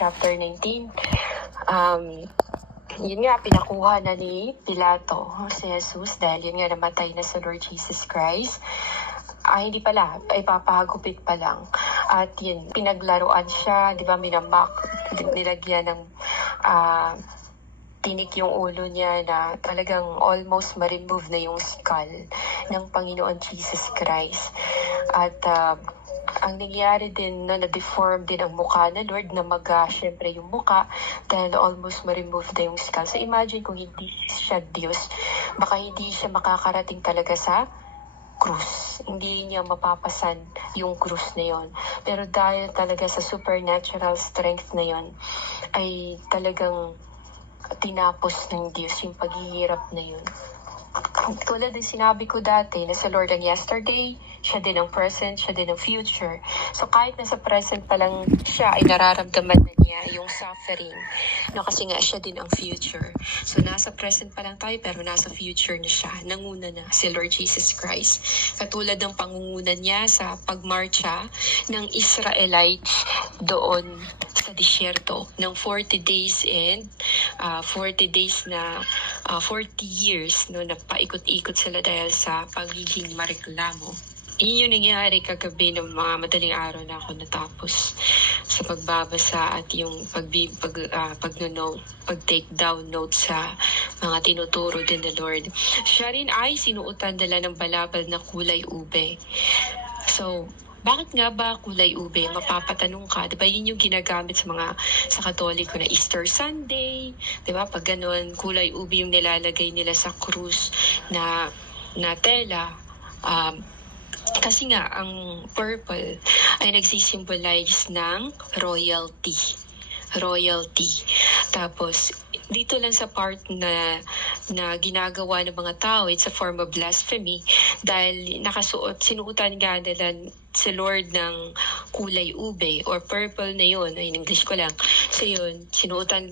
chapter 19. Yun nga, pinakuha na ni Pilato si Jesus dahil yun nga namatay na sa Lord Jesus Christ. Hindi pala, ay papahagupit pa lang. At yun, pinaglaruan siya, di ba, minamak, nilagyan ng tinik yung ulo niya na talagang almost ma-remove na yung skull ng Panginoon Jesus Christ. At ang nangyari din, na-deform din ang mukha na Lord, na syempre yung mukha dahil almost ma-remove na yung skull. So imagine kung hindi siya Diyos, baka hindi siya makakarating talaga sa krus. Hindi niya mapapasan yung krus na yon. Pero dahil talaga sa supernatural strength na yon, ay talagang tinapos ng Diyos yung paghihirap na yun. Tulad ng sinabi ko dati na sa Lord ang yesterday, siya din ang present, siya din ang future. So kahit nasa present pa lang siya, ay nararamdaman na niya yung suffering. No, kasi nga siya din ang future. So nasa present pa lang tayo, pero nasa future na siya. Nanguna na si Lord Jesus Christ. Katulad ng pangungunan niya sa pagmarcha ng Israelites doon sa disyerto ng 40 days and 40 days na 40 years, no, na paikot-ikot sila dahil sa pagiging mareklamo. Yun yung nangyari kagabi ng mga madaling araw na ako natapos sa pagbabasa at yung pag-take down notes sa mga tinuturo din ng Lord. Siya rin ay sinuotan nila ng balabal na kulay ube. So, bakit nga ba kulay ube? Mapapatanong ka. Diba yun yung ginagamit sa Katoliko na Easter Sunday? Diba? Pag ganun, kulay ube yung nilalagay nila sa krus na tela. Kasi nga, ang purple ay nagsisimbolize ng royalty. Tapos, dito lang sa part na ginagawa ng mga tao, it's a form of blasphemy dahil sinuotan nga nila si Lord ng kulay ube or purple na yun, in English ko lang. So yun, sinuotan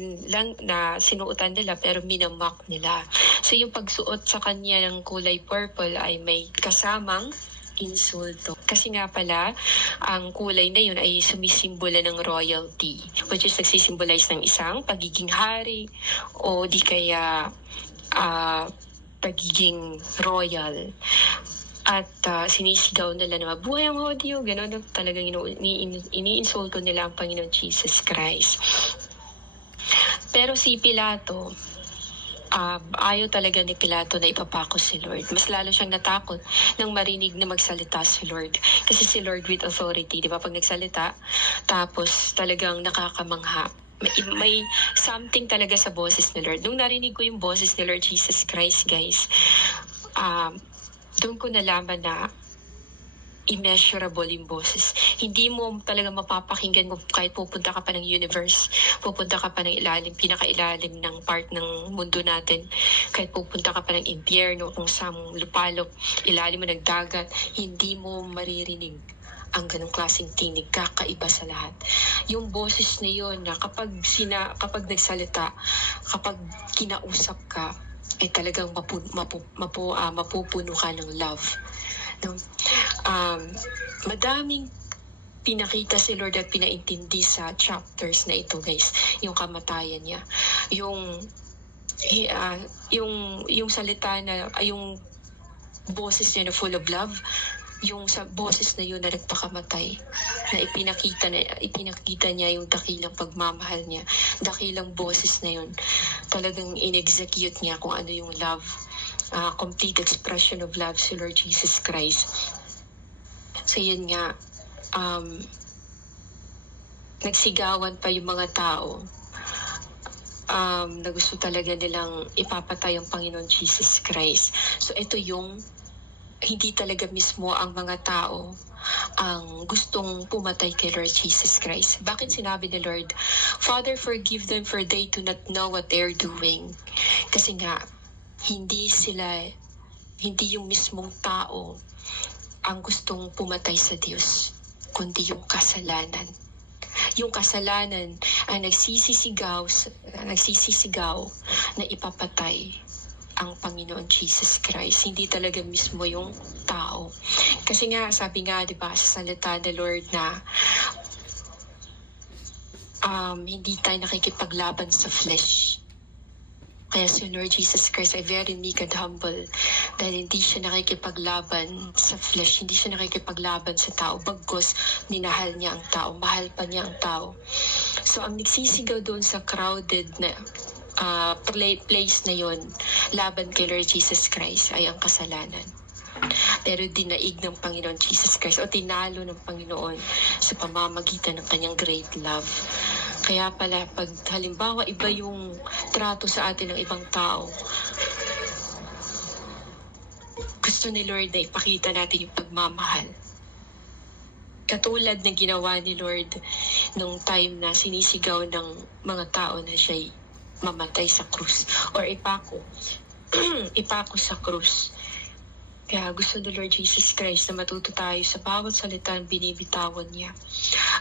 nila pero minamak nila. So yung pagsuot sa kanya ng kulay purple ay may kasamang insulto. Kasi nga pala, ang kulay na yun ay sumisimbola ng royalty, which is nagsisimbolize ng isang pagiging hari o di kaya pagiging royal. At sinisigaw nila na mabuhay ang Hodyo, gano'n, talagang iniinsulto nila ang Panginoon Jesus Christ. Pero si Pilato, ayaw talaga ni Pilato na ipapako si Lord. Mas lalo siyang natakot nang marinig na magsalita si Lord. Kasi si Lord with authority, di ba? Pag nagsalita, tapos talagang nakakamangha. May something talaga sa boses ni Lord. Nung narinig ko yung boses ni Lord Jesus Christ, guys, doon ko nalaman na immeasurable yung boses. Hindi mo talaga mapapakinggan mo kahit pupunta ka pa ng universe, pupunta ka pa ng pinakailalim ng part ng mundo natin, kahit pupunta ka pa ng impyerno, kung saan lupalop, ilalim mo ng dagat, hindi mo maririnig ang ganong klaseng tinig, kakaiba sa lahat. Yung boses na yun na kapag nagsalita, kapag kinausap ka, ay talagang mapupuno ka ng love. No? Madaming pinakita si Lord at pinaintindi sa chapters na ito, guys. Yung kamatayan niya, yung salita na yung boses niya na full of love, yung sa boses na yun na nagpakamatay, na ipinakita niya yung dakilang pagmamahal niya, dakilang boses na yun, talagang in-execute niya kung ano yung love, complete expression of love si Lord Jesus Christ. So yun nga, nagsigawan pa yung mga tao na gusto talaga nilang ipapatay ang Panginoon Jesus Christ. So ito yung hindi talaga mismo ang mga tao ang gustong pumatay kay Lord Jesus Christ. Bakit sinabi ni Lord, Father, forgive them for they do not know what they're doing? Kasi nga, hindi yung mismong tao ang gustong pumatay sa Diyos, kundi yung kasalanan. Yung kasalanan ay nagsisisigaw na ipapatay ang Panginoon Jesus Christ. Hindi talaga mismo yung tao. Kasi nga, sabi nga, di ba, sa salita ng Lord na hindi tayo nakikipaglaban sa flesh. Kaya si Lord Jesus Christ ay very meek and humble dahil hindi siya nakikipaglaban sa flesh, hindi siya nakikipaglaban sa tao. Bagkus, minahal niya ang tao, mahal pa niya ang tao. So, ang nagsisigaw doon sa crowded na place na yon laban kay Lord Jesus Christ ay ang kasalanan. Pero dinaig ng Panginoon Jesus Christ o tinalo ng Panginoon sa pamamagitan ng kanyang great love. Kaya pala, pag halimbawa iba yung trato sa atin ng ibang tao, gusto ni Lord na ipakita natin yung pagmamahal. Katulad ng ginawa ni Lord nung time na sinisigaw ng mga tao na siya'y mamatay sa krus or ipako sa krus. Kaya gusto ni Lord Jesus Christ na matuto tayo sa bawat salita ang binibitawan niya.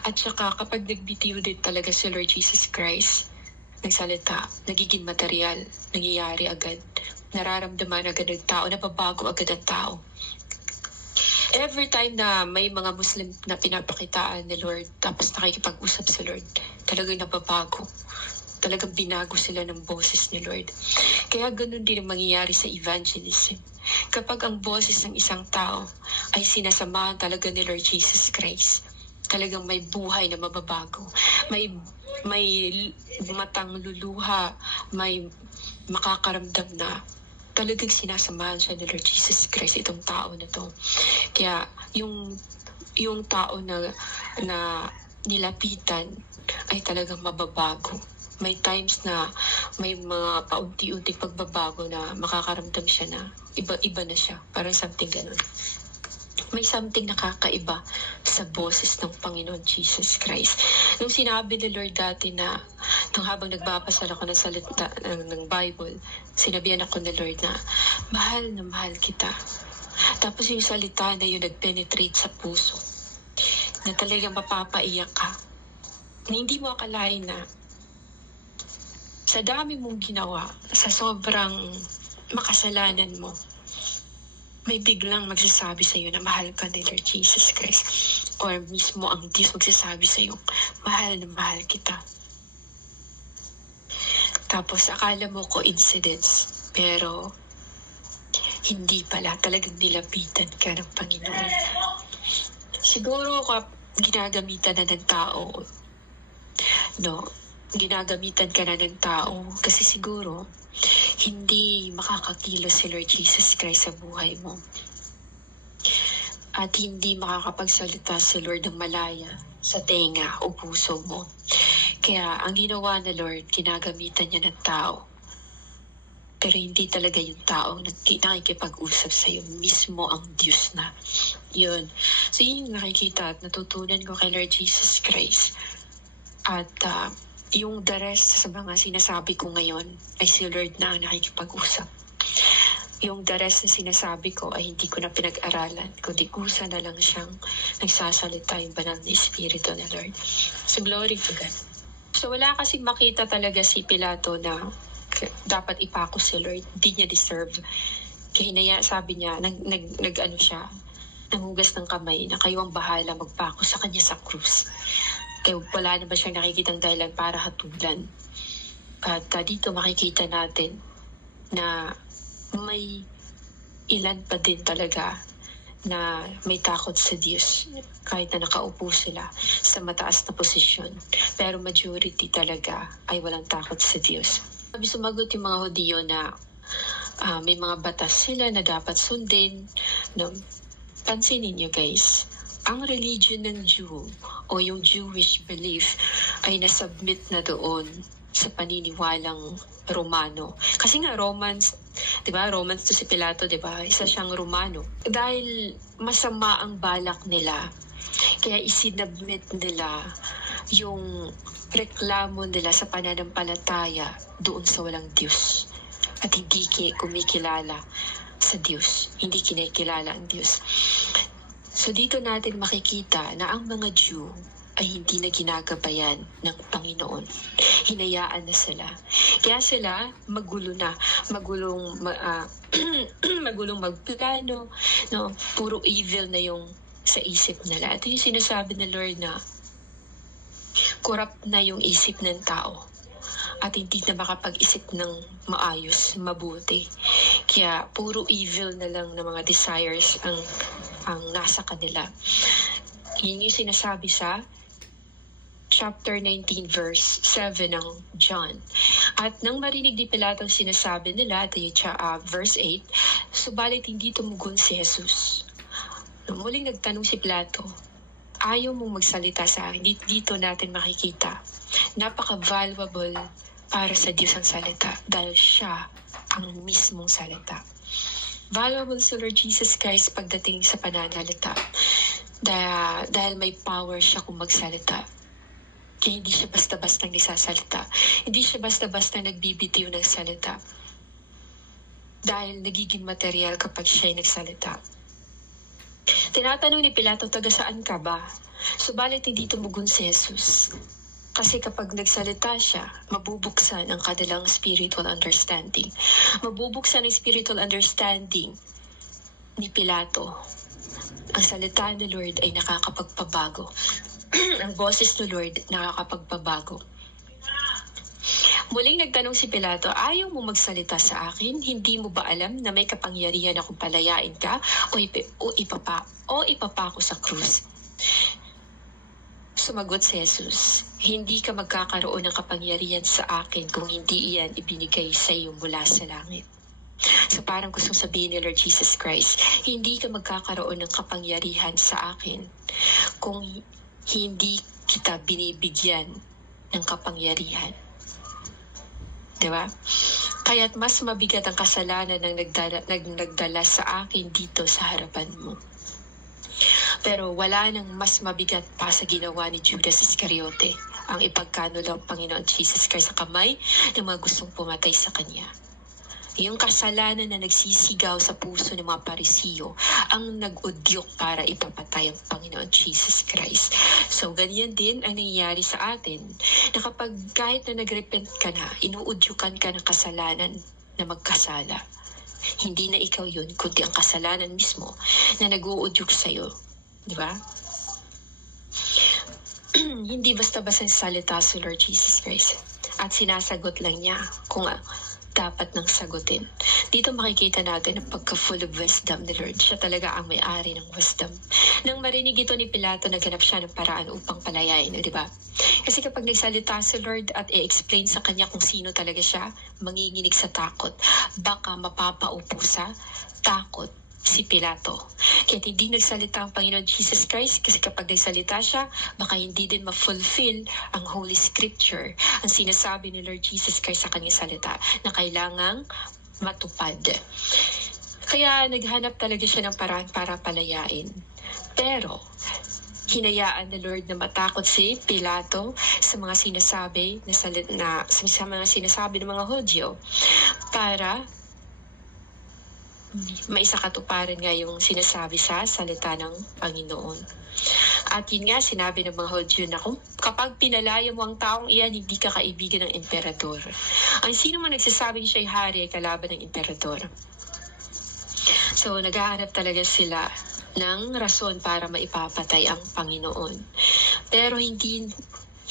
At saka kapag nagbitiw din talaga si Lord Jesus Christ ng salita, nagiging material, nangyayari agad. Nararamdaman agad ng tao, nababago agad ang tao. Every time na may mga Muslim na pinapakitaan ni Lord, tapos nakikipag-usap si Lord, talagang nababago. Talagang binago sila ng boses ni Lord. Kaya ganun din ang mangyayari sa evangelism. Kapag ang boses ng isang tao ay sinasamahan talaga ni Lord Jesus Christ, talagang may buhay na mababago. May matang luluha, may makakaramdam na talagang sinasamahan siya ni Lord Jesus Christ, itong tao na to. Kaya yung tao na nilapitan ay talagang mababago. May times na may mga paunti-unting pagbabago na makakaramdam siya na iba na siya. Parang something ganun. May something nakakaiba sa boses ng Panginoon Jesus Christ. Nung sinabi ni Lord dati na, nung habang nagbabasa ako ng salita ng Bible, sinabihan ako ni Lord na mahal kita. Tapos yung salita na yun nag-penetrate sa puso, na talagang mapapaiyak ka. Na hindi mo akalain na sa dami mong ginawa, sa sobrang makasalanan mo, may biglang magsasabi sa iyo na mahal ka ni Lord Jesus Christ. Or mismo ang Diyos magsasabi sa iyo, mahal na mahal kita. Tapos akala mo coincidence, pero hindi pala, talagang nilapitan ka ng Panginoon. Siguro ginagamitan na ng tao, ginagamitan ka na ng tao kasi siguro hindi makakakilos si Lord Jesus Christ sa buhay mo. At hindi makakapagsalita si Lord ng malaya sa tenga o puso mo. Kaya ang ginawa na Lord, ginagamitan niya ng tao. Pero hindi talaga yung taong nakikipag-usap sa iyo, mismo ang Diyos na. Yun. So yun yung nakikita at natutunan ko kay Lord Jesus Christ. At yung the rest sa mga sinasabi ko ngayon ay si Lord na ang nakikipag-usap. Yung the rest na sinasabi ko ay hindi ko na pinag-aralan, kundi kusa na lang siyang nagsasalita yung banal na Espiritu na Lord. So glory to God. So wala kasing makita talaga si Pilato na dapat ipako si Lord. Hindi niya deserve. Kaya sabi niya, nanghugas ng kamay na kayo ang bahala magpako sa kanya sa krus. Kaya wala naman siyang nakikitang dahilan para hatulan. At dito makikita natin na may ilan pa din talaga na may takot sa Diyos kahit na nakaupo sila sa mataas na posisyon. Pero majority talaga ay walang takot sa Diyos. Sumagot yung mga Hudiyo na may mga batas sila na dapat sundin. Pansinin niyo guys, ang religion ng Jew o yung Jewish belief ay nasubmit na doon sa paniniwalang Romano. Kasi nga Romans, 'di ba? Romans to si Pilato, 'di ba? Isa siyang Romano. Dahil masama ang balak nila, kaya isinabmit nila yung reklamo nila sa pananampalataya doon sa walang Diyos. At hindi kumikilala sa Diyos. Hindi kinikilala ang Diyos. So dito natin makikita na ang mga Jew ay hindi na ginagabayan ng Panginoon. Hinayaan na sila. Kaya sila magulong magplano, puro evil na yung sa isip nila. Ito yung sinasabi ng Lord na corrupt na yung isip ng tao at hindi na makapag-isip ng maayos, mabuti. Kaya puro evil na lang na mga desires ang nasa kanila. Yun yung sinasabi sa chapter 19 verse 7 ng John. At nang marinig ni Pilato ang sinasabi nila, verse 8, subalit hindi tumugon si Jesus. Nung muling nagtanong si Pilato, ayaw mong magsalita sa akin. Dito natin makikita. Napaka-valuable para sa Diyos ang salita dahil siya ang mismong salita. Valuable si Lord Jesus Christ pagdating sa pananalita dahil may power siya kung magsalita. Kaya hindi siya basta-basta nagsasalita. Hindi siya basta-basta nagbibitiw ng salita. Dahil nagiging material kapag siya ay nagsalita. Tinatanong ni Pilato, taga saan ka ba? Subalit hindi tumugon si Jesus. Kasi kapag nagsalita siya, mabubuksan ang kanilang spiritual understanding. Mabubuksan ang spiritual understanding ni Pilato. Ang salita ni Lord ay nakakapagpabago. Ang boses ni Lord nakakapagpabago. Muling nagtanong si Pilato, ayaw mo magsalita sa akin? Hindi mo ba alam na may kapangyarihan akong palayain ka o ipapa ko sa krus? Sumagot si Jesus, hindi ka magkakaroon ng kapangyarihan sa akin kung hindi iyan ibinigay sa iyo mula sa langit. So parang gustong sabihin ni Lord Jesus Christ, hindi ka magkakaroon ng kapangyarihan sa akin kung hindi kita binibigyan ng kapangyarihan. Diba? Kaya't mas mabigat ang kasalanan ng nagdala sa akin dito sa harapan mo. Pero wala nang mas mabigat pa sa ginawa ni Judas Iscariote, ang ipagkanol ang Panginoon Jesus Christ sa kamay ng mga gustong pumatay sa Kanya. Yung kasalanan na nagsisigaw sa puso ng mga Parisiyo ang nag-udyok para ipapatay ang Panginoon Jesus Christ. So ganyan din ang nangyayari sa atin na kapag kahit na nagrepent ka na, inuudyukan ka ng kasalanan na magkasala. Hindi na ikaw yun, kundi ang kasalanan mismo na nag-uudyok sa'yo. Di ba? Hindi basta-basta salita sa Lord Jesus Christ. At sinasagot lang niya kung dapat nang sagutin. Dito makikita natin ang pagka-full of wisdom ni Lord. Siya talaga ang may-ari ng wisdom. Nang marinig ito ni Pilato, naghanap siya ng paraan upang palayain, di ba? Kasi kapag nagsalita si Lord at i-explain sa kanya kung sino talaga siya, manginginig sa takot. Baka mapapaupo sa takot si Pilato. Kaya hindi nagsalita ang Panginoon Jesus Christ kasi kapag nagsalita siya, baka hindi din ma-fulfill ang Holy Scripture, ang sinasabi ni Lord Jesus Christ sa kanyang salita na kailangang matupad. Kaya naghanap talaga siya ng paraan para palayain. Pero hinayaan ni Lord na matakot si Pilato sa mga sinasabi sa mga sinasabi ng mga Hudyo para maisakatuparan nga yung sinasabi sa salita ng Panginoon. At yun nga, sinabi ng mga Hudyo na kung kapag pinalaya mo ang taong iyan, hindi ka kaibigan ng emperador. Ang sino man nagsasabing siya'y hari ay kalaban ng emperador. So, naghahanap talaga sila ng rason para maipapatay ang Panginoon. Pero hindi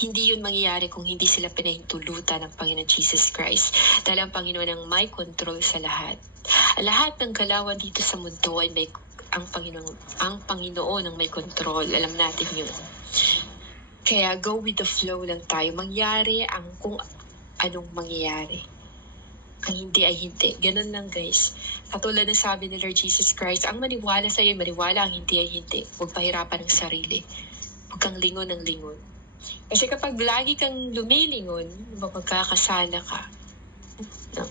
yun mangyayari kung hindi sila pinahintulutan ng Panginoon Jesus Christ. Dahil ang Panginoon ang may control sa lahat. Lahat ng galawan dito sa mundo ay ang Panginoon ang may control. Alam natin yun. Kaya go with the flow lang tayo. Mangyari ang kung anong mangyayari. Ang hindi ay hindi. Ganun lang guys. Katulad ng sabi ni Lord Jesus Christ, ang maniwala sa iyo, maniwala, ang hindi ay hindi. Huwag pahirapan ng sarili. Huwag kang lingon ng lingon. Kasi kapag lagi kang lumilingon, magkakasala ka. No?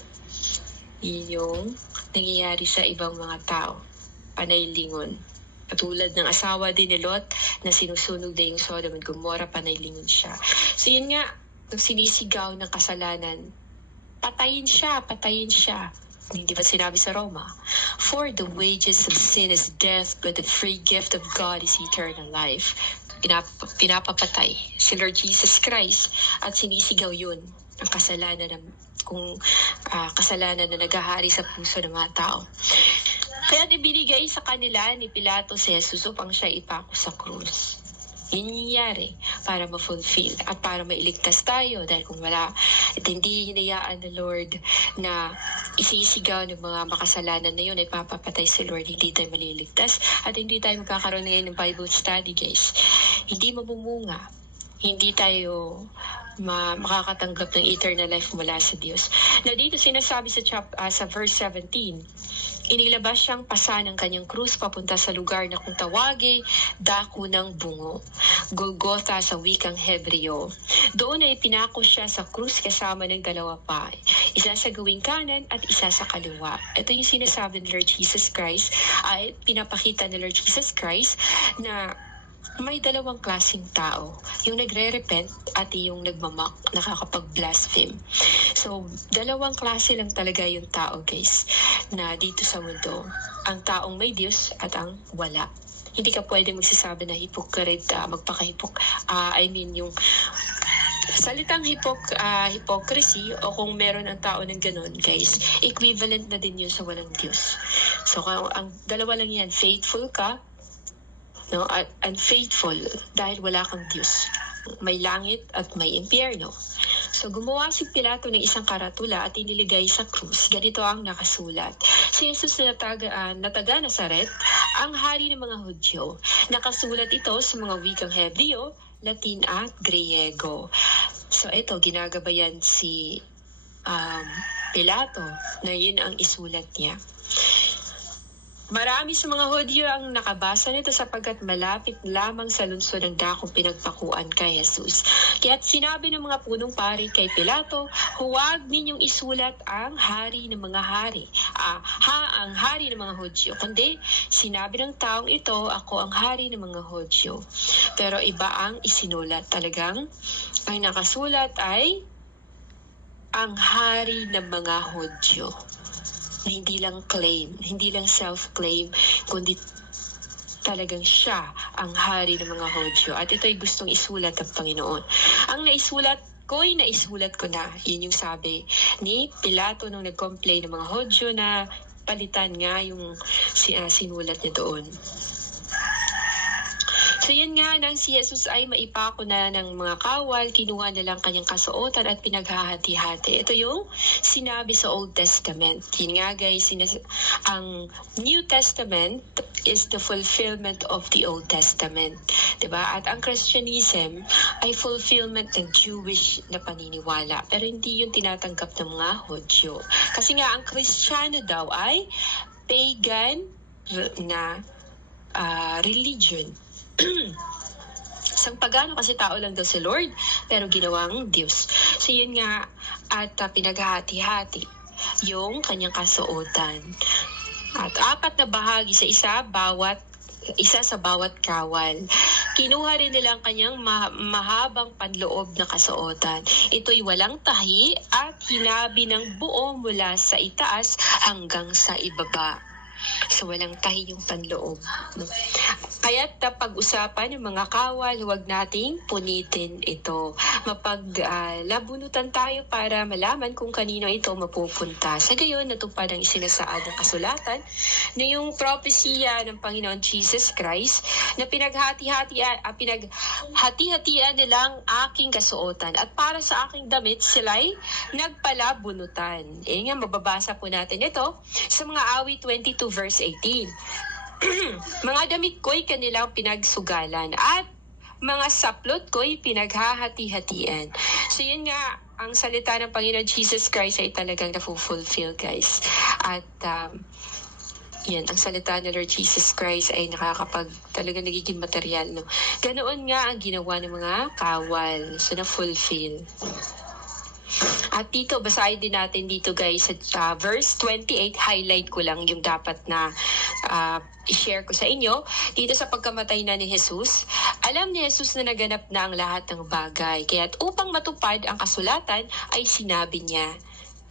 Yun yung nangyayari sa ibang mga tao. Panay lingon. Katulad ng asawa din ni Lot na sinusunog na yung Sodom at Gomorrah, panay lingon siya. So yun nga, nung sinisigaw ng kasalanan, patayin siya. Hindi ba sinabi sa Roma? For the wages of sin is death, but the free gift of God is eternal life. Pinapapatay si Lord Jesus Christ at sinisigaw yun ang kasalanan kasalanan na naghahari sa puso ng mga tao. Kaya ibinigay sa kanila ni Pilato si Jesus upang siya ipako sa krus. Yun yung nangyari para ma-fulfill at para mailigtas tayo dahil kung wala at hindi hinayaan ng Lord na isisigaw ng mga makasalanan na yun ay papapatay si Lord, hindi tayo maliligtas at hindi tayo magkakaroon ngayon ng Bible study, guys. Hindi mamumunga, hindi tayo makakatanggap ng eternal life mula sa Diyos. Na dito sinasabi sa verse 17, inilabas siyang pasa ng kanyang krus papunta sa lugar na kung tawagay, dako ng bungo, Golgotha sa wikang Hebreo. Doon ay pinako siya sa krus kasama ng dalawa pa, isa sa gawing kanan at isa sa kaliwa. Ito yung sinasabi ng Lord Jesus Christ, ay pinapakita ng Lord Jesus Christ na may dalawang klaseng tao, yung nagre-repent at yung nagmamak, nakakapag-blaspheme. So, dalawang klase lang talaga yung tao, guys, na dito sa mundo. Ang taong may Diyos at ang wala. Hindi ka pwede magsasabi na hypocrite, yung salitang hypocrisy o kung meron ang tao ng ganun, guys, equivalent na din yun sa walang Diyos. So, ang dalawa lang yan, faithful ka, at unfaithful dahil wala kang Diyos. May langit at may impyerno. So gumawa si Pilato ng isang karatula at iniligay sa krus. Ganito ang nakasulat: si Jesus na taga Nazaret, ang hari ng mga Hudyo. Nakasulat ito sa mga wikang Hebreo, Latin at Griego. So ito, ginagabayan si Pilato na yun ang isulat niya. Marami sa mga Hudyo ang nakabasa nito sapagkat malapit lamang sa lungsod ng dakong pinagpakuan kay Jesus. Kaya't sinabi ng mga punong pari kay Pilato, huwag ninyong isulat ang hari ng mga hari, ang hari ng mga Hudyo. Kundi sinabi ng taong ito, ako ang hari ng mga Hudyo. Pero iba ang isinulat. Talagang ang nakasulat ay ang hari ng mga Hudyo. Na hindi lang claim, hindi lang self-claim, kundi talagang siya ang hari ng mga Hudyo. At ito ay gustong isulat ng Panginoon. Ang naisulat ko na. Yun yung sabi ni Pilato nung nag-complain ng mga Hudyo na palitan nga yung sinulat niya doon. So yun nga, nang si Jesus ay maipako na ng mga kawal, kinuha nilang kanyang kasuotan at pinaghahati-hati. Ito yung sinabi sa Old Testament. Yun nga guys, ang New Testament is the fulfillment of the Old Testament. Diba? At ang Christianism ay fulfillment ng Jewish na paniniwala. Pero hindi yun tinatanggap ng mga Hudyo. Kasi nga, ang Kristiyano daw ay pagan na religion. Isang pagano kasi tao lang daw si Lord, pero ginawang Diyos. So yun nga, at pinaghahati-hati yung kanyang kasuotan. At 4 na bahagi sa isa sa bawat kawal. Kinuha rin nila ang kanyang mahabang panloob na kasuotan. Ito'y walang tahi at hinabi ng buo mula sa itaas hanggang sa ibaba. So walang tahi yung panloob. No? Kaya't pag-usapan ng mga kawal, huwag nating punitin ito. Mapaglabunutan tayo para malaman kung kanino ito mapupunta. Sa gayon, natupad ang isinasaad ng kasulatan na yung propesya ng Panginoon Jesus Christ na pinaghati-hatian nilang aking kasuotan at para sa aking damit sila'y nagpalabunutan. Nga, mababasa po natin ito sa mga Awit 22 verse 18. Mga damit ko'y kanilang pinagsugalan at mga saplot ko'y pinaghahati-hatian. So yun nga, ang salita ng Panginoon Jesus Christ ay talagang na-fulfill, guys. At yan, ang salita ng Lord Jesus Christ ay talagang nagiging material. No? Ganoon nga ang ginawa ng mga kawal. So na-fulfill. At dito, basahin din natin dito guys sa verse 28, highlight ko lang yung dapat na i-share ko sa inyo. Dito sa pagkamatay na ni Jesus, alam ni Jesus na naganap na ang lahat ng bagay. Kaya't upang matupad ang kasulatan ay sinabi niya,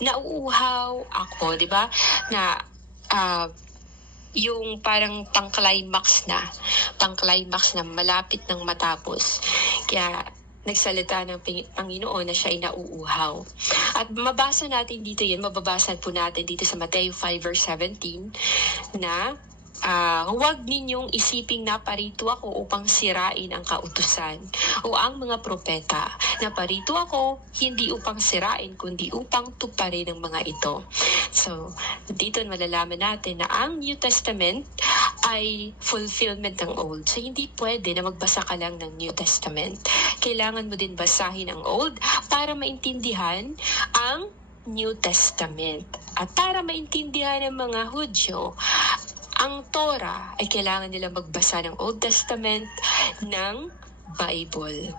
nauuhaw ako, di ba? Na yung parang pang-climax na malapit ng matapos. Kaya nagsalita ng Panginoon na siya ay nauuhaw. At mababasa po natin dito sa Mateo 5 verse 17 na huwag ninyong isiping naparito ako upang sirain ang kautusan o ang mga propeta. Naparito ako hindi upang sirain kundi upang tuparin ang mga ito. So, dito malalaman natin na ang New Testament ay fulfillment ng Old. So, hindi pwede na magbasa ka lang ng New Testament. Kailangan mo din basahin ang Old para maintindihan ang New Testament. At para maintindihan ng mga Hudyo, ang Torah ay kailangan nila magbasa ng Old Testament ng Bible.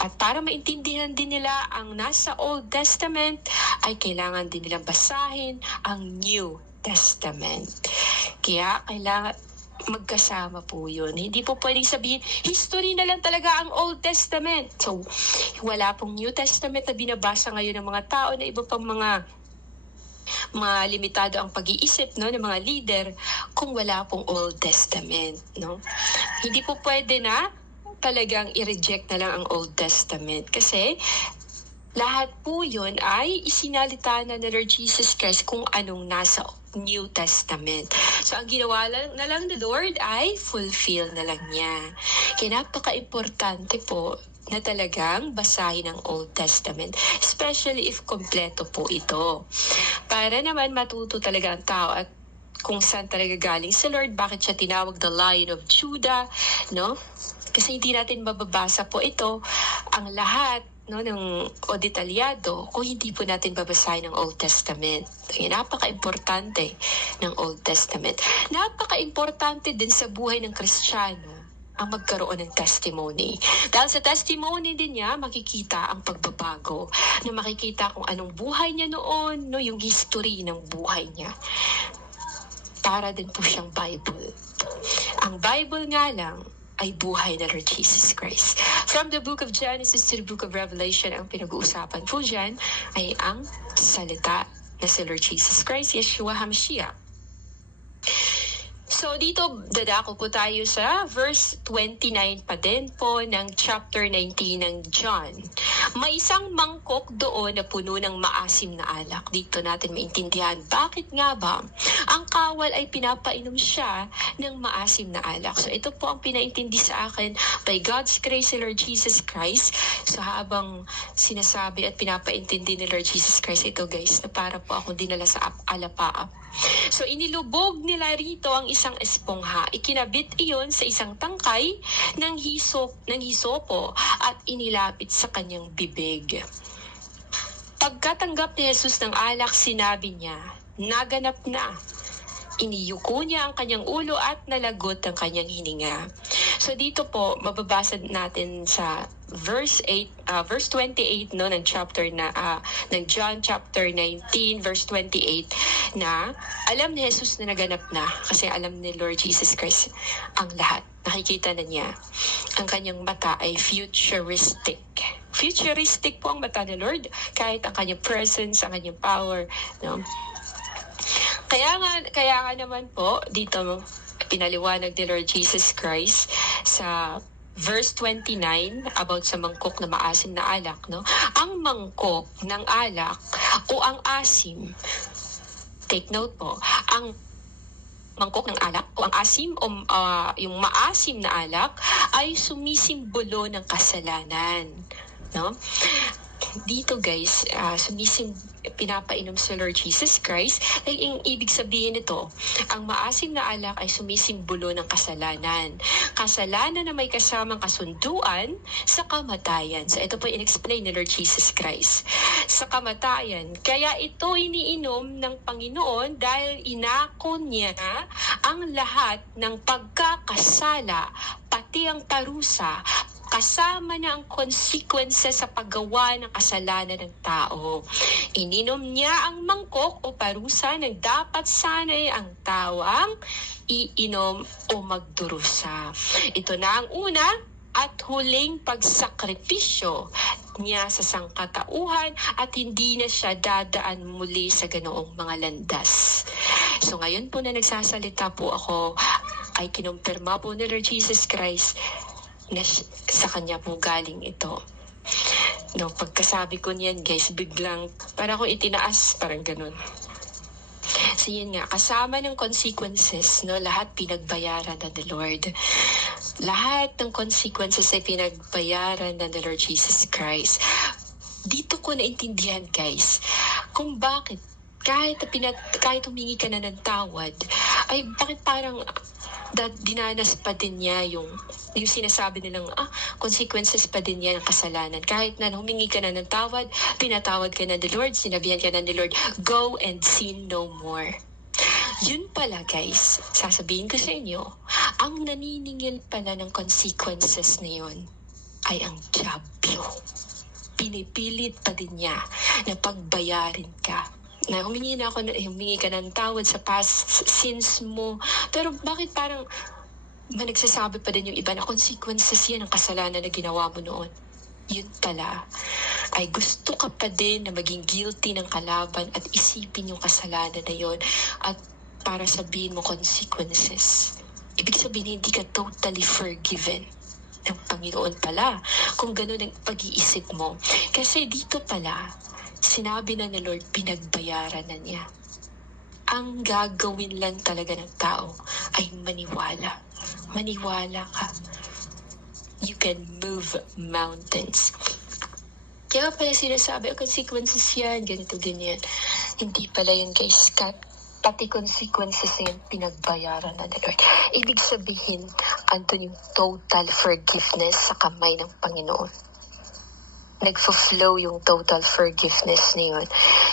At para maintindihan din nila ang nasa Old Testament, ay kailangan din nilang basahin ang New Testament. Kaya kailangan magkasama po yun. Hindi po pwedeng sabihin, history na lang talaga ang Old Testament. So, wala pong New Testament na binabasa ngayon ng mga tao na iba pang mga limitado ang pag-iisip, no, ng mga leader kung wala pong Old Testament, no. Hindi po pwede na talagang i-reject na lang ang Old Testament kasi lahat po yun ay isinalita na ni Lord Jesus Christ kung anong nasa New Testament. So, ang ginawa na lang ni Lord ay fulfill na lang niya. Kaya napaka-importante po na talagang basahin ang Old Testament, especially if kompleto po ito. Para naman matuto talaga ang tao at kung saan talaga galing si Lord, bakit siya tinawag the Lion of Judah, no? Kasi hindi natin mababasa po ito, ang lahat, no, o detalyado kung hindi po natin babasahin ng Old Testament. Kaya napaka-importante ng Old Testament. Napaka-importante din sa buhay ng Kristiyano ang magkaroon ng testimony. Dahil sa testimony din niya, makikita ang pagbabago. Na makikita kung anong buhay niya noon, no, yung history ng buhay niya. Para din po siyang Bible. Ang Bible nga lang ay buhay na Lord Jesus Christ. From the book of Genesis to the book of Revelation, ang pinag-uusapan po dyan ay ang salita na si Lord Jesus Christ, Yeshua HaMashiach. So, dito dadako po tayo sa verse 29 pa din po ng chapter 19 ng John. May isang mangkok doon na puno ng maasim na alak. Dito natin maintindihan, bakit nga ba ang kawal ay pinapainom siya ng maasim na alak? So, ito po ang pinaintindi sa akin by God's grace, Lord Jesus Christ. So, habang sinasabi at pinapaintindi ni Lord Jesus Christ ito, guys, na para po ako dinala sa alapaap. So, inilubog nila rito ang isang espongha. Ikinabit iyon sa isang tangkay ng hisopo at inilapit sa kanyang bibig. Pagkatanggap ni Jesus ng alak, sinabi niya, naganap na. Iniyuko niya ang kanyang ulo at nalagot ang kanyang hininga. So dito po, mababasa natin sa verse 28 no, ng John chapter 19 verse 28 na alam ni Jesus na naganap na kasi alam ni Lord Jesus Christ ang lahat. Nakikita na niya. Ang kanyang mata ay futuristic. Futuristic po ang mata ni Lord kahit ang kanyang presence, ang kanyang power, no? Kaya nga naman po dito pinaliwanag ni Lord Jesus Christ sa verse 29 about sa mangkok na maasim na alak, no? Ang mangkok ng alak o ang asim, take note po, ang mangkok ng alak o ang asim o yung maasim na alak ay sumisimbolo ng kasalanan, no? Dito guys, pinapainom sa Lord Jesus Christ, dahil ang ibig sabihin nito, ang maasim na alak ay sumisimbolo ng kasalanan. Kasalanan na may kasamang kasunduan sa kamatayan. So ito po in-explain ni Lord Jesus Christ. Sa kamatayan, kaya ito iniinom ng Panginoon dahil inako niya ang lahat ng pagkakasala, pati ang parusa, kasama na ang consequences sa paggawa ng kasalanan ng tao. Ininom niya ang mangkok o parusa ng dapat sana'y ang tawang iinom o magdurusa. Ito na ang una at huling pagsakripisyo niya sa sangkatauhan at hindi na siya dadaan muli sa ganoong mga landas. So ngayon po na nagsasalita po ako, ay kinumpirma po ni Lord Jesus Christ na sa kanya po galing ito. No, pagkasabi ko niyan guys, biglang para ko itinaas, parang ganun. So yun nga, kasama ng consequences, no, lahat pinagbayaran na the Lord. Lahat ng consequences ay pinagbayaran na the Lord Jesus Christ. Dito ko naintindihan, guys, kung bakit kahit humingi ka na ng tawad, ay bakit parang dinanas pa din niya yung sinasabi nilang consequences pa din niya ng kasalanan. Kahit na humingi ka na ng tawad, pinatawad ka na ng Lord, sinabihan ka na ng Lord, go and sin no more. Yun pala, guys, sasabihin ko sa inyo, ang naniningil pala ng consequences na yun ay ang dyablo. Pinipilit pa din niya na pagbayarin ka. Na humingi ka ng tawad sa past sins mo. Pero bakit parang nagsasabi pa din yung iba na consequences yan ng kasalanan na ginawa mo noon? Yun pala ay gusto ka pa din na maging guilty ng kalaban at isipin yung kasalanan na yun at para sabihin mo consequences. Ibig sabihin hindi ka totally forgiven ng Panginoon pala kung ganun ang pag-iisip mo. Kasi dito pala sinabi na ni Lord, pinagbayaran na niya. Ang gagawin lang talaga ng tao ay maniwala. Maniwala ka. You can move mountains. Kaya pala sinasabi, consequences yan, ganito, ganyan. Hindi pala yun, guys. Pati consequences yan, pinagbayaran na ni Lord. Ibig sabihin, andun yung total forgiveness sa kamay ng Panginoon. Nagfo-flow yung total forgiveness na yun.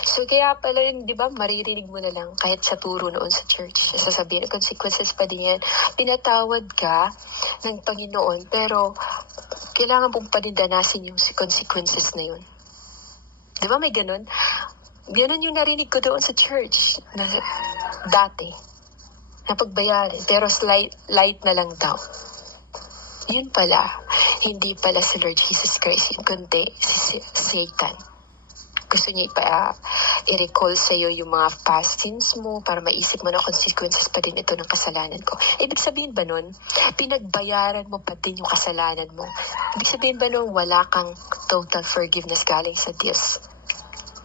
So, kaya pala yun, di ba, maririnig mo na lang kahit sa turo noon sa church. Sasabihin, consequences pa din yan. Pinatawad ka ng Panginoon, pero kailangan mong panindanasin yung consequences na yun. Di ba, may ganun? Ganun yung narinig ko doon sa church na dati. Na pagbayarin, pero light na lang daw. Yun pala, hindi pala si Lord Jesus Christ yun, kundi si Satan. Gusto niya i-recall sa'yo yung mga past sins mo para maisip mo na consequences pa din ito ng kasalanan ko. Ibig sabihin ba nun, pinagbayaran mo pa din yung kasalanan mo? Ibig sabihin ba nun, wala kang total forgiveness galing sa Diyos?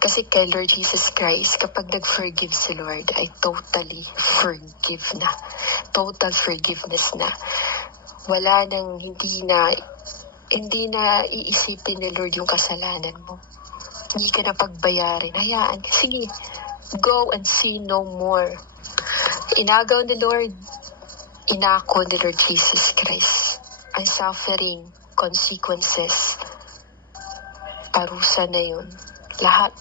Kasi kay Lord Jesus Christ, kapag nag-forgive si Lord, ay totally forgive na. Total forgiveness na. Wala nang hindi na iisipin ni Lord yung kasalanan mo. Hindi ka na pagbayarin. Hayaan ka. Sige, go and sin no more. Inagaw ni Lord. Inako ni Lord Jesus Christ. Ang suffering, consequences, parusa na yun. Lahat.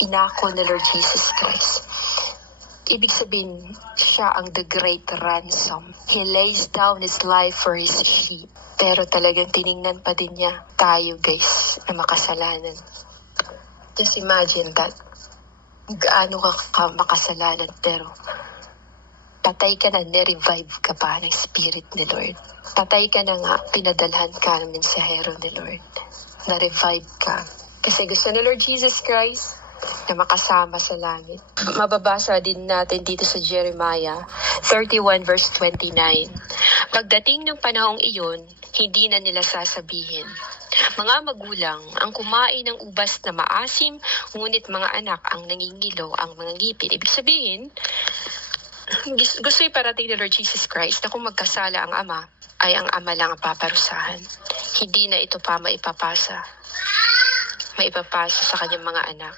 Inako ni Lord Jesus Christ. Ibig sabihin, siya ang the great ransom. He lays down his life for his sheep. Pero talagang tiningnan pa din niya tayo, guys, na makasalanan. Just imagine that. Gaano ka makasalanan, pero patay ka na, nirevive ka pa ng Spirit ni Lord. Patay ka na nga, pinadalhan ka ng mensahero ni Lord. Na-revive ka. Kasi gusto ni Lord Jesus Christ na makasama sa langit. Mababasa din natin dito sa Jeremiah 31 verse 29. Pagdating ng panahong iyon, hindi na nila sasabihin, mga magulang ang kumain ng ubas na maasim, ngunit mga anak ang nangingilo ang mga ngipin. Ibig sabihin, gusto iparating ni Lord Jesus Christ na kung magkasala ang ama, ay ang ama lang ang paparusahan. Hindi na ito pa maipapasa sa kanyang mga anak.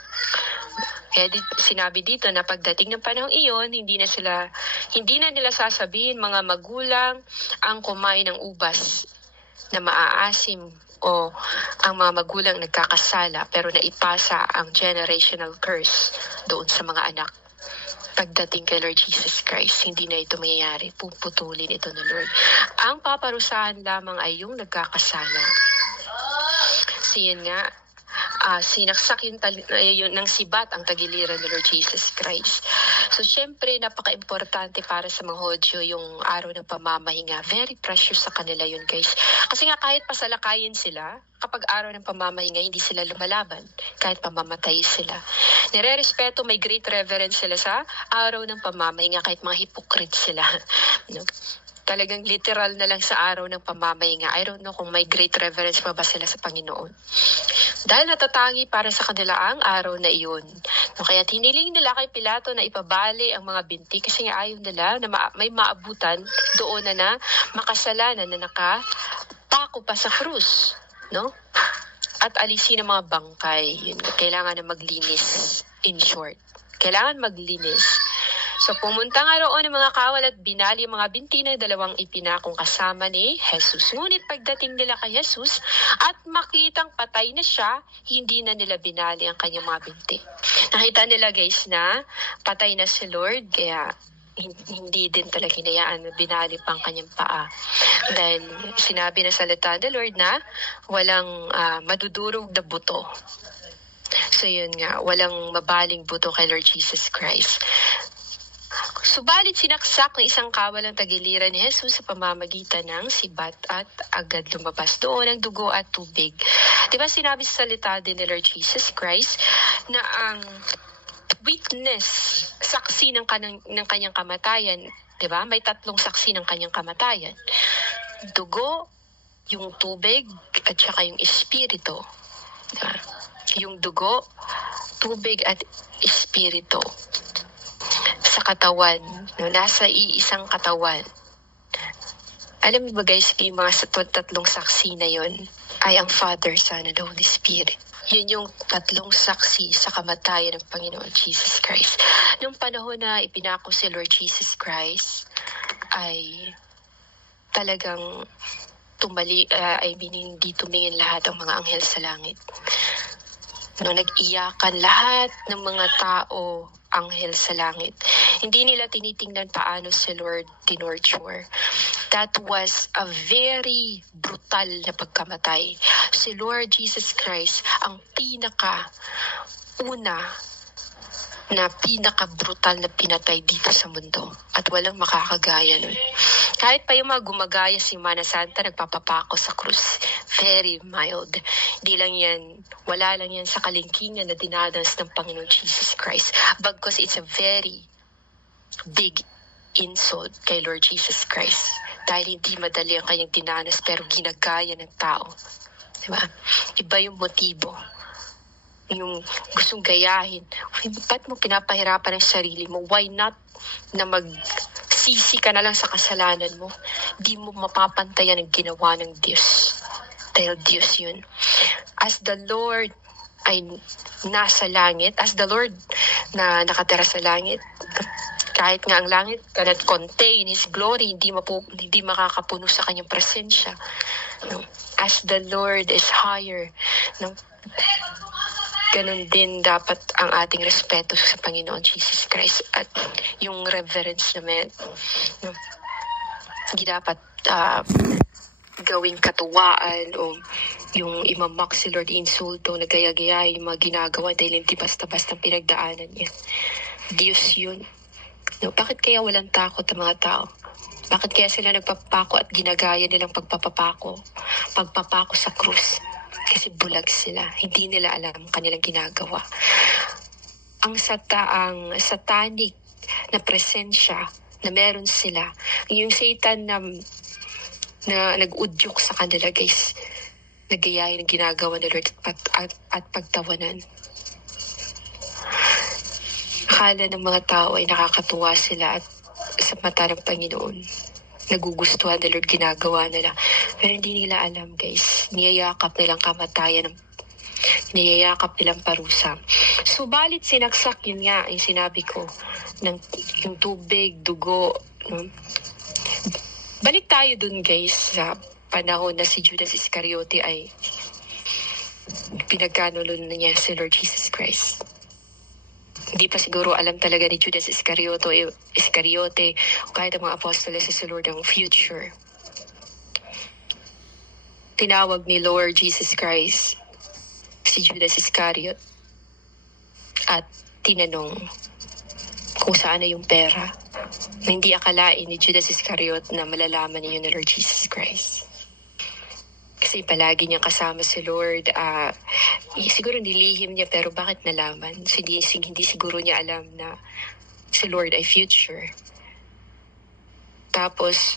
Kaya sinabi dito na pagdating ng panahong iyon, hindi na nila sasabihin mga magulang ang kumain ng ubas na maaasim o ang mga magulang nagkakasala pero naipasa ang generational curse doon sa mga anak. Pagdating kay Lord Jesus Christ, hindi na ito mangyayari. Puputulin ito ng Lord. Ang paparusahan lamang ay yung nagkakasala. Siyan nga, sinaksak yung ng sibat ang tagiliran ni Lord Jesus Christ. So, syempre, napaka-importante para sa mga Hodyo yung araw ng pamamahinga. Very precious sa kanila yun, guys. Kasi nga, kahit pasalakayin sila, kapag araw ng pamamahinga, hindi sila lumalaban. Kahit pamamatay sila. Nire-respeto, may great reverence sila sa araw ng pamamahinga, kahit mga hypocrite sila. No? Talagang literal na lang sa araw ng pamamahinga. I don't know kung may great reverence pa ba sila sa Panginoon. Dahil natatangi para sa kanila ang araw na iyon. No, kaya hiniling nila kay Pilato na ipabali ang mga binti kasi nga ayaw nila na may maabutan doon na makasalanan na nakapako pa sa krus, no? At alisin ang mga bangkay. Yun, kailangan na maglinis. In short, kailangan maglinis. So pumunta nga roon ang mga kawal at binali ang mga binti ng dalawang ipinakong kasama ni Jesus. Ngunit pagdating nila kay Jesus at makitang patay na siya, hindi na nila binali ang kanyang mga binti. Nakita nila guys na patay na si Lord, kaya hindi din talaga hinayaan na binali pang kanyang paa. Dahil sinabi na salita ng Lord na walang madudurog na buto. So yun nga, walang mabaling buto kay Lord Jesus Christ. Subalit sinaksak ng isang kawal ang tagiliran ni Jesus sa pamamagitan ng sibat at agad lumabas doon ang dugo at tubig. Diba sinabi sa salita din ni Lord Jesus Christ na ang witness, saksi ng kanyang kamatayan, diba? May 3 saksi ng kanyang kamatayan. Dugo, yung tubig, at saka yung espiritu. Diba? Yung dugo, tubig at espiritu. Sa katawan, no, nasa iisang katawan. Alam mo ba guys, yung mga 3 saksi na yon ay ang Father, Son, and Holy Spirit. Yun yung 3 saksi sa kamatayan ng Panginoon Jesus Christ. Nung panahon na ipinako si Lord Jesus Christ, ay talagang hindi tumingin lahat ang mga anghel sa langit. No, nag-iyakan lahat ng mga tao, anghel sa langit. Hindi nila tinitingnan paano si Lord tinorture. That was a very brutal na pagkamatay. Si Lord Jesus Christ ang pinaka-brutal na pinatay dito sa mundo. At walang makakagaya nun. Kahit pa yung mga gumagaya si Mana Santa, nagpapapako sa krus. Very mild. Wala lang yan sa kalingkingan na dinadas ng Panginoon Jesus Christ. Because it's a very big insult kay Lord Jesus Christ. Dahil hindi madali ang kanyang dinanas pero ginagaya ng tao. Diba? Iba yung motibo. Yung gustong gayahin. Ba't mo pinapahirapan ang sarili mo? Why not na magsisi ka na lang sa kasalanan mo? Di mo mapapantayan ang ginawa ng Diyos. Dahil Diyos yun. As the Lord ay nasa langit, as the Lord na nakatira sa langit, kahit nga ang langit cannot contain His glory, hindi makakapuno sa kanyang presensya. No? As the Lord is higher, no? Ganun din dapat ang ating respeto sa Panginoon Jesus Christ at yung reverence naman. No? Hindi dapat gawing katuwaan o yung imamak si Lord, insulto, nagaya-gaya yung mga ginagawa dahil hindi basta-basta pinagdaanan niya. Diyos yun. No, bakit kaya walang takot ang mga tao? Bakit kaya sila nagpapako at ginagaya nilang pagpapako sa krus? Kasi bulag sila. Hindi nila alam ang kanilang ginagawa. Ang satanic na presensya na meron sila, yung Satan na nag-udyok sa kanila guys, nagayahin ang ginagawa ni Lord at pagtawanan. Akala ng mga tao ay nakakatuwa sila at sa mata ng Panginoon. Nagugustuhan ni Lord ginagawa nila. Pero hindi nila alam guys. Niyayakap nilang kamatayan. Niyayakap nilang parusa. Subalit sinaksak, yun nga yung sinabi ko. Yung tubig, dugo. No? Balik tayo dun guys sa panahon na si Judas Iscariote ay pinagkanulo na niya si Lord Jesus Christ. Hindi pa siguro alam talaga ni Judas Iscariote o kahit ang mga apostoles sa Lord ang future. Tinawag ni Lord Jesus Christ si Judas Iscariot at tinanong kung saan na yung pera. Hindi akalain ni Judas Iscariot na malalaman niya ni Lord Jesus Christ. Kasi palagi niyang kasama si Lord. Siguro nilihim niya pero bakit nalaman? So, hindi siguro niya alam na si Lord ay future. Tapos,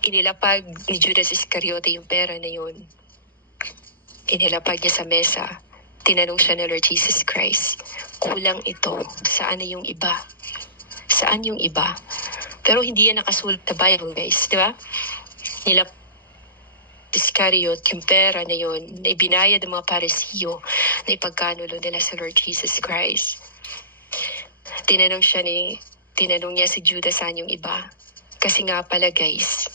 inilapag ni Judas Iscariote yung pera na yun. Inilapag niya sa mesa. tinanong siya ng Lord Jesus Christ, kulang ito. Saan na yung iba? Saan yung iba? Pero hindi yan nakasulat sa Bible, guys. Di ba? Nila Iscariot, yung pera na yun, na ibinayad ng mga Parisiyo na ipagkanulo nila sa Lord Jesus Christ. Tinanong niya si Judas saan yung iba. Kasi nga pala, guys,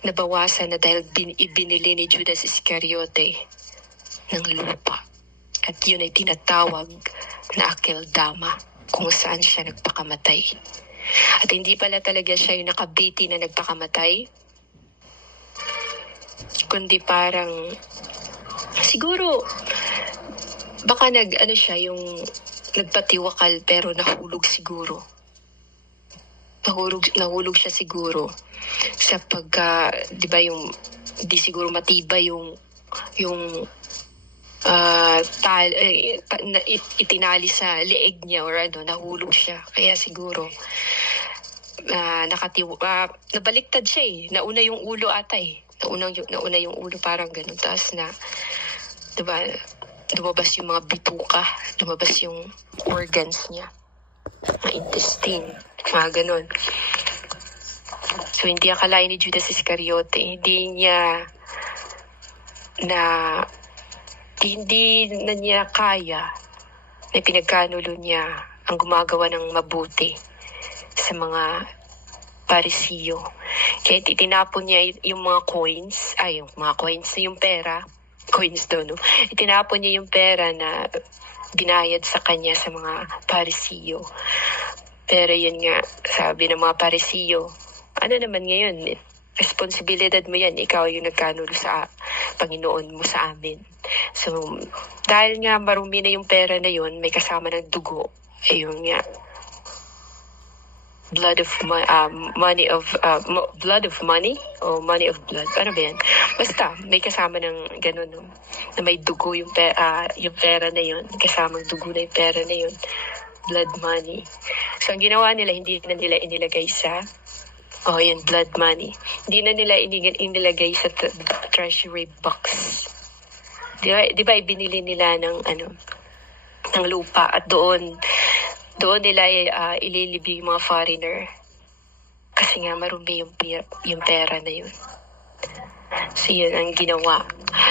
nabawasan na dahil ibinili ni Judas Iscariote ng lupa. At yun ay tinatawag na Akeldama, kung saan siya nagpakamatay. At hindi pala talaga siya yung nakabiti na nagpakamatay, kundi parang siguro baka siya yung nagpatiwakal pero nahulog siguro. Nahulog siya siguro sa di ba yung di siguro matibay yung itinali sa leeg niya or nahulog siya. Kaya siguro nabaliktad siya eh. Nauna yung ulo ata eh. Nauna yung ulo parang ganun. Tapos diba, lumabas yung mga bituka, lumabas yung organs niya, mga intestine, mga ganun. So, hindi akalain ni Judas Iscariote, hindi na niya kaya na pinagkanulo niya ang gumagawa ng mabuti sa mga Parisiyo. Kaya itinapon niya yung mga coins, yung pera, coins daw, no? Itinapon niya yung pera na binayad sa kanya sa mga Parisiyo. Pero yun nga, sabi ng mga Parisiyo, ano naman ngayon, responsibilidad mo yan, ikaw yung nagkanulo sa Panginoon mo sa amin. So, dahil nga marumi na yung pera na yun, may kasama ng dugo, ayun nga, blood of money o money of blood. Ano ba yan? Basta, may kasama ng ganun, no? Na may dugo yung pera na yun. Kasamang dugo na yung pera na yun. Blood money. So, ang ginawa nila, hindi na nila inilagay sa yun, blood money. Hindi na nila inilagay sa treasury box. Di ba ibinili nila ng lupa at doon nila ililibing yung mga foreigner. Kasi nga marumi yung pera na yun. So yun ang ginawa.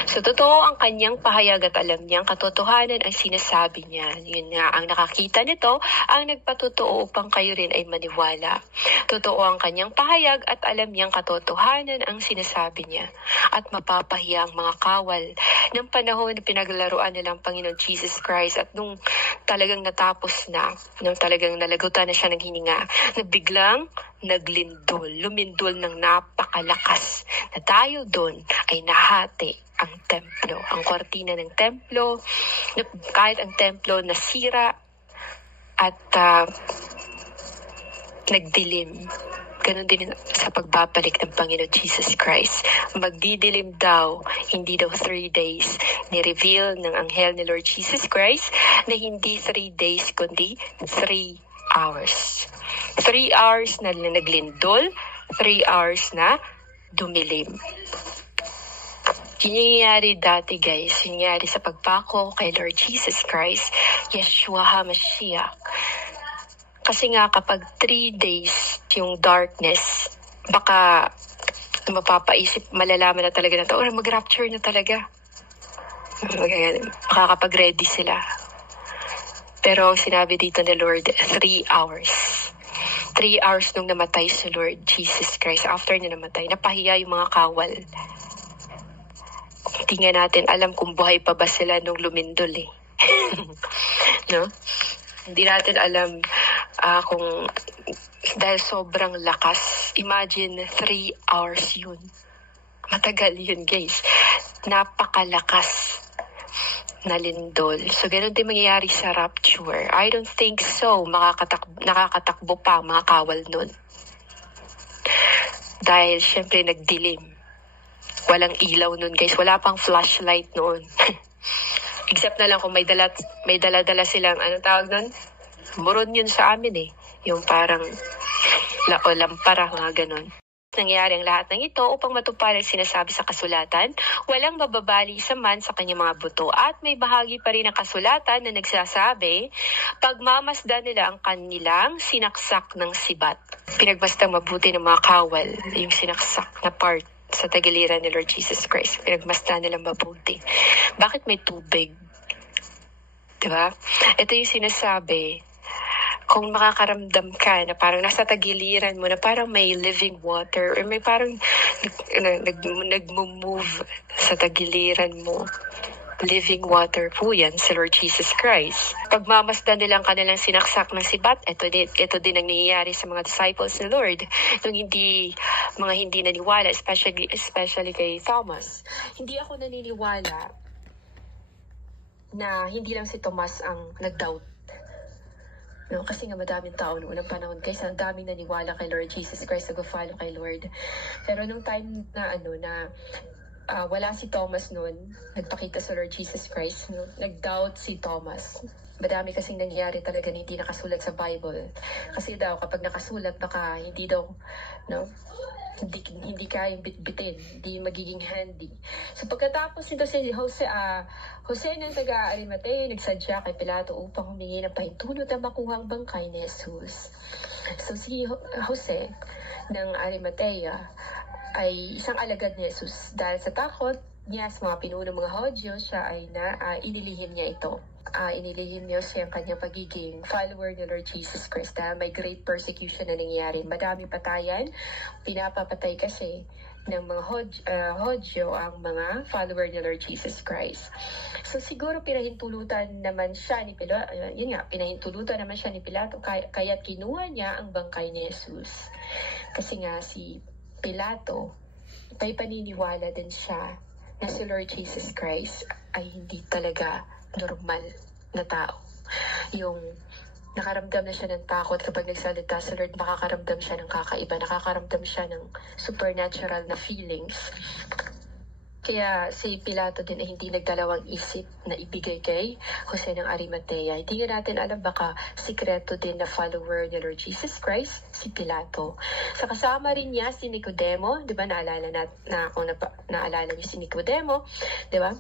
So totoo ang kanyang pahayag at alam niyang katotohanan ang sinasabi niya. Yun nga, ang nakakita nito ang nagpatotoo upang kayo rin ay maniwala. Totoo ang kanyang pahayag at alam niyang katotohanan ang sinasabi niya. At mapapahiya ang mga kawal ng panahon na pinaglaruan nilang Panginoon Jesus Christ. At nung talagang natapos na, nung talagang nalagutan na siya ng hininga, na biglang lumindol ng napakalakas na tayo doon ay nahati ang templo, ang kortina ng templo, kahit ang templo nasira at nagdilim. Ganon din sa pagbabalik ng Panginoon Jesus Christ. Magdidilim daw, hindi daw 3 days. Ni-reveal ng anghel ni Lord Jesus Christ na hindi 3 days, kundi 3 hours. 3 hours na naglindol, 3 hours na dumilim. Yun yung nangyari dati, guys. Yun yung nangyari sa pagpako kay Lord Jesus Christ, Yeshua HaMashiach. Kasi nga kapag 3 days yung darkness, baka mapapaisip, malalaman na talaga na ito, mag-rapture na talaga. Makakapag-ready sila. Pero sinabi dito ni Lord, 3 hours. 3 hours nung namatay si Lord Jesus Christ. After niya namatay, napahiya yung mga kawal. Hindi nga natin alam kung buhay pa ba sila nung lumindol eh. No? Hindi natin alam kung dahil sobrang lakas. Imagine 3 hours yun. Matagal yun, guys. Napakalakas na lindol. So, ganun din mangyayari sa rapture. I don't think so. Nakakatakbo pa ang mga kawal nun. Dahil, syempre, nagdilim. Walang ilaw nun, guys. Wala pang flashlight noon. Except na lang kung may dala-dala silang, anong tawag nun? Buron yun sa amin eh. Yung parang lampara, mga ganun. Nangyari ang lahat ng ito upang matupad ang sinasabi sa kasulatan, walang mababali isa man sa kanyang mga buto. At may bahagi pa rin ng kasulatan na nagsasabi, pagmamasdan nila ang kanilang sinaksak ng sibat. Pinagmastang mabuti ng mga kawal, yung sinaksak na part sa tagiliran ni Lord Jesus Christ. Pinagmasdan nilang mabuti. Bakit may tubig? Diba? Ito yung sinasabi, kung makakaramdam ka na parang nasa tagiliran mo, na parang may living water, or may parang nag-move sa tagiliran mo, living water po yan sa Lord Jesus Christ. Pagmamasdan nila ang kanilang sinaksak ng sibat, ito din ang nangyayari sa mga disciples ni Lord. Nung mga hindi naniwala, especially kay Thomas. Hindi ako naniniwala na hindi lang si Thomas ang nag-doubt. No, kasi nga madaming tao noong unang panahon, kaysa ang daming naniwala kay Lord Jesus Christ, nag-follow kay Lord. Pero nung time na wala si Thomas noon, nagpakita sa Lord Jesus Christ, no, nag-doubt si Thomas. Madami kasing nangyari talaga na hindi nakasulat sa Bible. Kasi daw, kapag nakasulat, baka hindi daw, no, hindi kayang bitbitin, hindi magiging handy. So pagkatapos nito si Jose ng taga-Arimatea, nagsadya kay Pilato upang humingi ng pahintulot na makuha ang bangkay ni Jesus. So si Jose ng Arimatea ay isang alagad ni Jesus. Dahil sa takot niya sa mga pinunong mga Hodyo, siya ay inilihim niya ito. Inilihim niya siya ang kanyang pagiging follower ni Lord Jesus Christ. May great persecution na nangyayari. Madaming patayan, pinapapatay kasi ng mga Hodyo ang mga follower ni Lord Jesus Christ. So siguro pinahintulutan naman siya ni Pilato, kaya't kinuha niya ang bangkay ni Jesus. Kasi nga si Pilato, may paniniwala din siya na si Lord Jesus Christ ay hindi talaga normal na tao. Yung nakaramdam na siya ng takot kapag nagsalita sa Lord, nakakaramdam siya ng kakaiba, nakakaramdam siya ng supernatural na feelings. Kaya si Pilato din ay hindi nagdalawang isip na ibigay kay Jose ng Arimatea. Hindi nga natin alam, baka sikreto din na follower ni Lord Jesus Christ, si Pilato. Sa kasama rin niya si Nicodemo, di ba, naalala niyo si Nicodemo, di ba?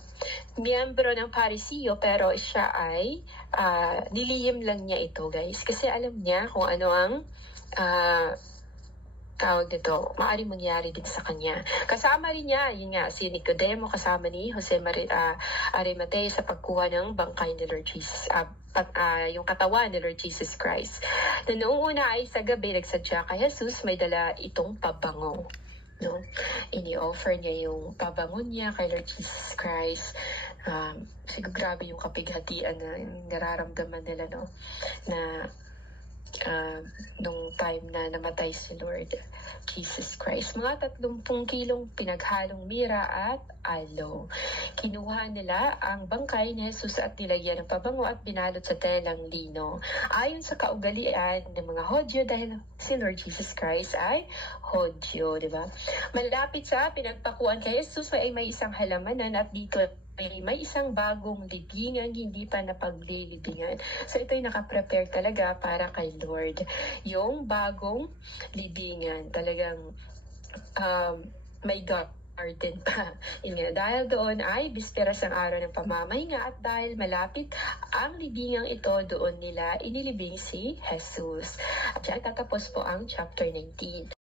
Miyembro ng Pariseo, pero siya ay nilihim lang niya ito, guys. Kasi alam niya kung ano ang tawag nito, maaaring mangyari din sa kanya. Kasama rin niya, yun nga, si Nicodemo, kasama ni Jose Arimatea sa pagkuha ng bangkay ni Lord Jesus, yung katawan ni Lord Jesus Christ. Na noong una ay sa gabi, nagsadya kay Jesus, may dala itong pabango. No? Ini-offer niya yung pabango niya kay Lord Jesus Christ. Siguro grabe yung kapighatian na nararamdaman nila, no? Na nung time na namatay si Lord Jesus Christ. Mga 30 kilong pinaghalong mira at aloe. Kinuha nila ang bangkay ni Jesus at nilagyan ng pabango at binalot sa telang lino. Ayon sa kaugalian ng mga Hodyo, dahil si Lord Jesus Christ ay Hodyo, di ba? Malapit sa pinagpakuan kay Jesus ay may isang halamanan at dito may isang bagong libingan, hindi pa napaglilibingan. So ito'y nakaprepare talaga para kay Lord. Yung bagong libingan, talagang may garden pa. Dahil doon ay bisperas ang araw ng pamamahinga at dahil malapit ang libingang ito, doon nila inilibing si Jesus. At siya tatapos po ang chapter 19.